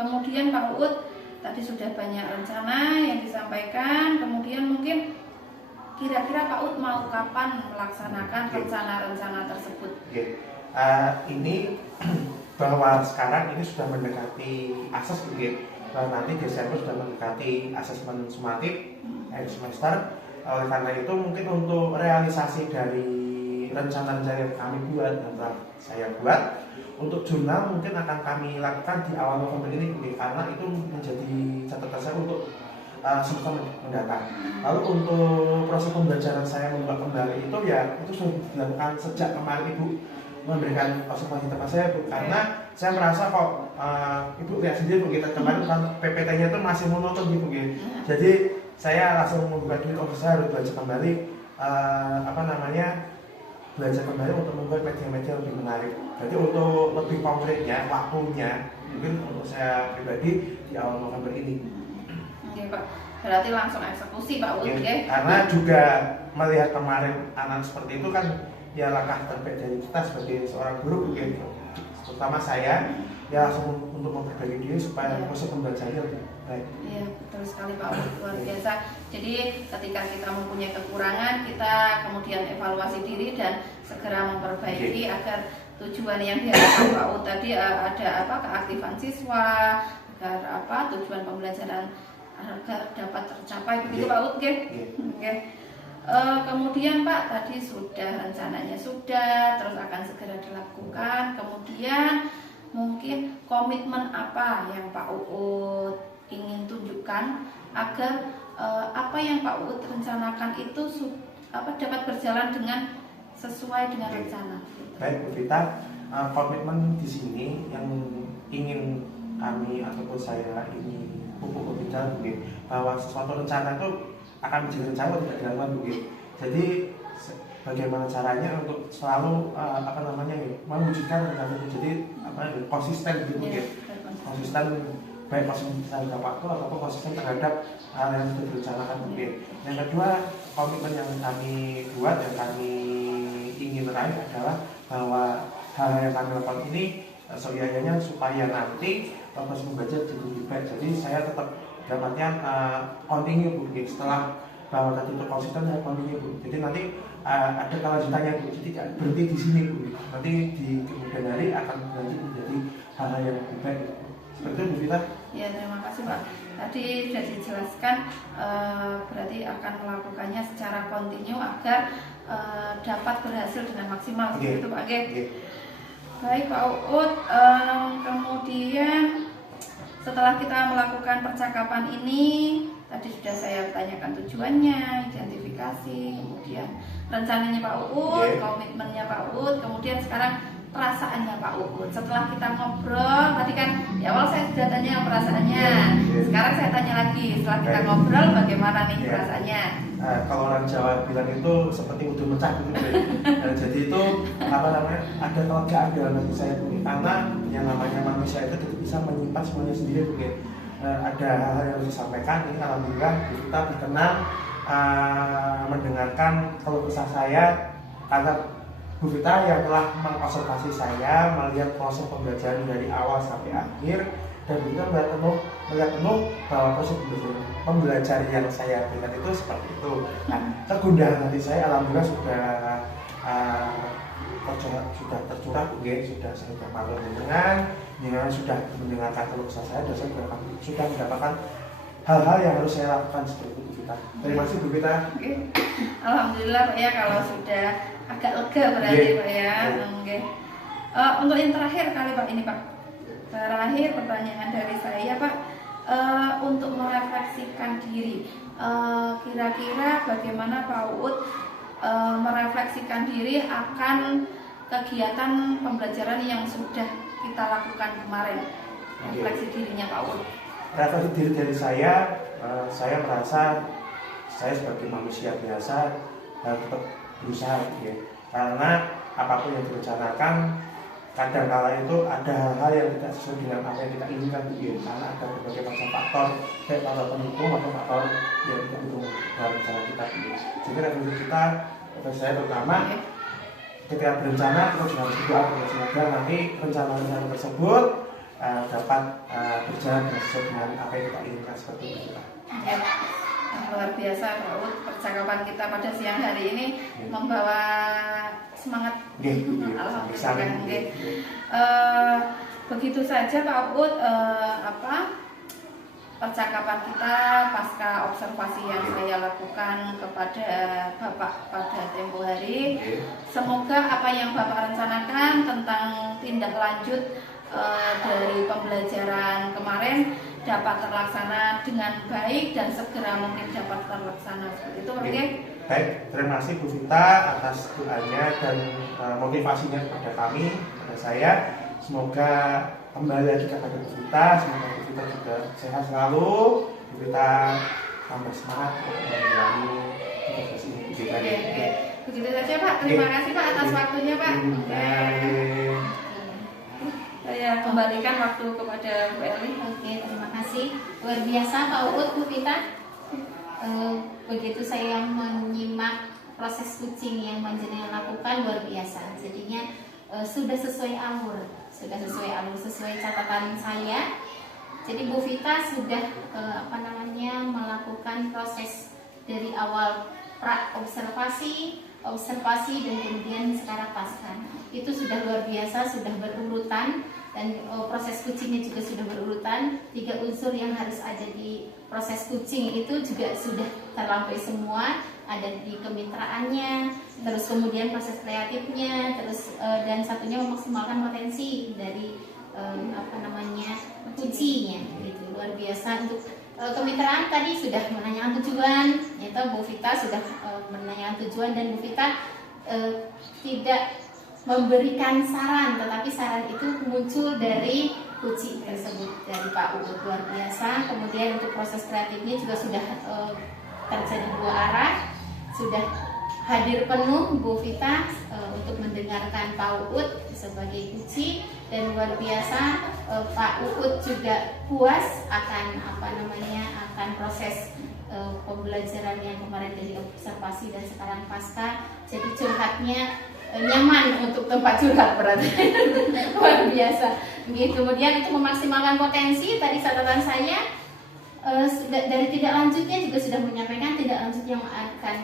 Kemudian Pak Ut tadi sudah banyak rencana yang disampaikan, kemudian mungkin kira-kira Pak Ut mau kapan melaksanakan rencana-rencana tersebut? Ini bahwa sekarang ini sudah mendekati asas nanti Desember sudah mendekati asesmen sumatif akhir semester. Oleh karena itu mungkin untuk realisasi dari rencana-rencana yang kami buat dan saya buat untuk jurnal mungkin akan kami lakukan di awal November ini karena itu menjadi catatan saya untuk semester mendatang. Lalu untuk proses pembelajaran saya membuat kembali itu itu sudah dilakukan sejak kemarin Ibu memberikan observasi tempat saya Bu, karena saya merasa kok Ibu lihat sendiri Bu, kita kemarin PPT-nya itu masih monoton gitu. Jadi saya langsung membuka diri, saya harus belajar kembali belajar kembali untuk membuat media-media lebih menarik. Jadi untuk lebih konkretnya waktunya mungkin untuk saya pribadi di awal November ini. Oke Pak, berarti langsung eksekusi Pak Ut Karena juga melihat kemarin anak seperti itu kan ya langkah terbaik dari kita sebagai seorang guru mungkin, terutama saya ya langsung untuk memperbaiki diri supaya proses pembelajarannya lebih baik. Iya, betul sekali Pak Ud, luar biasa. Jadi ketika kita mempunyai kekurangan, kita kemudian evaluasi diri dan segera memperbaiki agar tujuan yang diharapkan Pak Ud tadi ada keaktifan siswa, agar tujuan pembelajaran agar dapat tercapai, begitu Pak Ud, oke. Kemudian Pak tadi rencananya sudah, terus akan segera dilakukan. Kemudian mungkin komitmen apa yang Pak Uut ingin tunjukkan agar apa yang Pak Uut rencanakan itu dapat berjalan dengan sesuai dengan rencana. Baik Bu Vita, komitmen di sini yang ingin kami ataupun saya ini pupuk berbicara mungkin bahwa sesuatu rencana itu akan menjadi rencana tidak dilakukan mungkin. Jadi bagaimana caranya untuk selalu mewujudkan rencana itu, jadi konsisten gitu mungkin. Konsisten baik konsisten terhadap waktu ataupun konsisten terhadap hal yang sudah direncanakan mungkin. Yang kedua, komitmen yang kami buat yang kami ingin raih adalah bahwa hal yang kami lakukan ini seusianya supaya nanti proses membaca jadi lebih baik. Jadi saya tetap dapatnya continue Bu, setelah bahwa tadi itu konsisten saya continue Bu. Jadi nanti ada kelanjutannya Bu, jadi tidak berhenti di sini Bu. Nanti di kemudian hari akan berlanjut menjadi hal-hal yang lebih baik. Seperti itu Bu Vita. Ya, terima kasih Pak. Tadi sudah dijelaskan berarti akan melakukannya secara kontinu agar dapat berhasil dengan maksimal. Seperti itu Pak. Baik Pak Uut, kemudian setelah kita melakukan percakapan ini, tadi sudah saya tanyakan tujuannya, identifikasi, kemudian rencananya Pak Uut, komitmennya Pak Uut, kemudian sekarang perasaannya Pak Uut. Setelah kita ngobrol, tadi kan di awal saya sudah tanya perasaannya, sekarang saya tanya lagi, setelah kita ngobrol bagaimana nih perasaannya? Kalau orang Jawa bilang itu seperti udah mecah gitu. Jadi itu ada kelegaan dalam hati saya Bu, karena yang namanya manusia itu tidak bisa menyimpan semuanya sendiri Bu. Ada hal-hal yang harus disampaikan. Ini alhamdulillah kita berkenan mendengarkan keluh kesah saya karena Bu Vita yang telah mengobservasi saya, melihat proses pembelajaran dari awal sampai akhir, dan juga melihat penuh bahwa proses pembelajaran yang saya berikan itu seperti itu. Nah, kegundahan hati saya alhamdulillah sudah tercurah Bu, sudah saya malu dengan sudah mendengarkan keluh kesah saya, dan saya sudah mendapatkan hal-hal yang harus saya lakukan seperti itu Bu Vita. Terima kasih Bu Vita. Alhamdulillah Pak ya, kalau sudah agak lega berarti Pak ya. Untuk yang terakhir kali Pak ini Pak, terakhir pertanyaan dari saya Pak, untuk merefleksikan diri, kira-kira bagaimana Pak Uut merefleksikan diri akan kegiatan pembelajaran yang sudah kita lakukan kemarin, refleksi dirinya Pak Uut. Refleksi diri dari saya merasa saya sebagai manusia biasa harus tetap berusaha karena apapun yang direncanakan kadang-kala itu ada hal-hal yang tidak sesuai dengan apa yang kita inginkan karena ada berbagai macam faktor, baik faktor pendukung atau faktor yang tidak mendukung dalam rencana kita jadi refleksi kita, refleksi saya terutama ketika berencana kita juga harus berdoa semoga nanti rencana-rencana tersebut dapat berjalan sesuai dengan apa yang kita inginkan seperti itu Pak. Luar biasa Pak Uut, percakapan kita pada siang hari ini membawa semangat. Alhamdulillah. Begitu saja Pak Uut percakapan kita pasca observasi yang saya lakukan kepada Bapak pada tempo hari. Semoga apa yang Bapak rencanakan tentang tindak lanjut dari pembelajaran kemarin dapat terlaksana dengan baik dan segera mungkin dapat terlaksana. Seperti itu, oke? Baik, terima kasih Bu Vita atas doanya dan motivasinya kepada kami, kepada saya. Semoga kembali lagi kepada Bu Vita, semoga Bu Vita juga sehat selalu, Bu Vita tambah semangat untuk menjalani tugas ini. Begitu saja Pak, terima kasih Pak atas waktunya Pak. Saya kembalikan waktu kepada Bu Eli. Oke, terima kasih. Luar biasa Pak Uut, Bu Vita. Begitu saya menyimak proses kucing yang panjenengan lakukan luar biasa. Jadinya sudah sesuai alur, sesuai catatan saya. Jadi Bu Vita sudah melakukan proses dari awal pra observasi dan kemudian sekarang pasca. Itu sudah luar biasa, sudah berurutan, dan proses kucingnya juga sudah berurutan. 3 unsur yang harus ada di proses kucing itu juga sudah terlampaui semua, ada di kemitraannya, terus kemudian proses kreatifnya, terus dan satunya memaksimalkan potensi dari kucingnya gitu. Luar biasa. Untuk kemitraan tadi sudah menanyakan tujuan, yaitu Bu Vita sudah menanyakan tujuan, dan Bu Vita tidak memberikan saran, tetapi saran itu muncul dari kucing tersebut, dari Pak Uut. Luar biasa. Kemudian untuk proses kreatifnya juga sudah terjadi 2 arah, sudah hadir penuh Bu Vita untuk mendengarkan Pak Uut sebagai kucing, dan luar biasa Pak Uut juga puas akan akan proses pembelajaran yang kemarin dari observasi dan sekarang pasca. Jadi curhatnya nyaman untuk tempat curhat berarti. Luar biasa. Kemudian untuk memaksimalkan potensi, tadi catatan saya dari tidak lanjutnya juga sudah menyampaikan tidak lanjut yang akan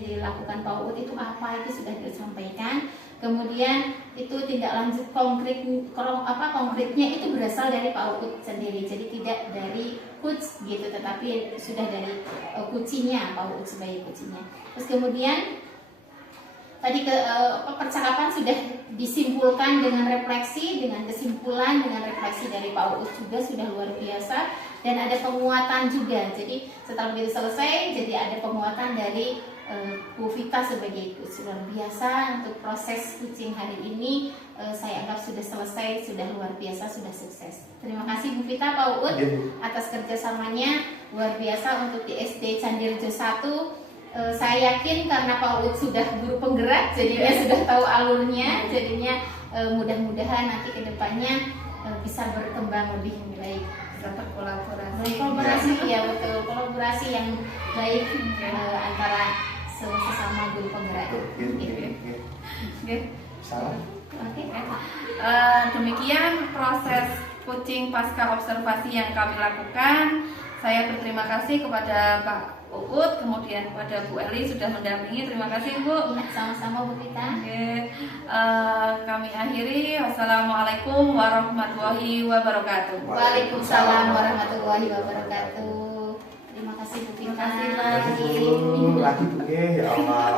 dilakukan Pak Uut itu apa, itu sudah disampaikan. Kemudian itu tidak lanjut konkretnya itu berasal dari Pak Uut sendiri, jadi tidak dari coach gitu, tetapi sudah dari kucingnya, Pak Uut sebagai kucingnya. Terus kemudian tadi percakapan sudah disimpulkan dengan refleksi, dengan kesimpulan, dengan refleksi dari Pak Uut juga sudah luar biasa, dan ada penguatan juga. Jadi setelah begitu selesai, jadi ada penguatan dari Bu Vita sebagai coach. Luar biasa. Untuk proses kucing hari ini saya anggap sudah selesai, sudah luar biasa, sudah sukses. Terima kasih Bu Vita, Pak Uut atas kerjasamanya luar biasa untuk di SD Candirjo 1. Saya yakin karena Pak Uut sudah guru penggerak, jadinya sudah tahu alurnya, jadinya mudah-mudahan nanti kedepannya bisa berkembang lebih baik. Kolaborasi ya, betul, kolaborasi yang baik antara sesama guru penggerak. Demikian proses kucing pasca observasi yang kami lakukan. Saya berterima kasih kepada Pak Uut, kemudian kepada Bu Eli sudah mendampingi. Terima kasih Bu. Ya, sama-sama Bu Vita. Kami akhiri. Wassalamualaikum warahmatullahi wabarakatuh. Waalaikumsalam warahmatullahi wabarakatuh. Terima kasih Bu Vita. Minggu lagi Bu, ya Allah.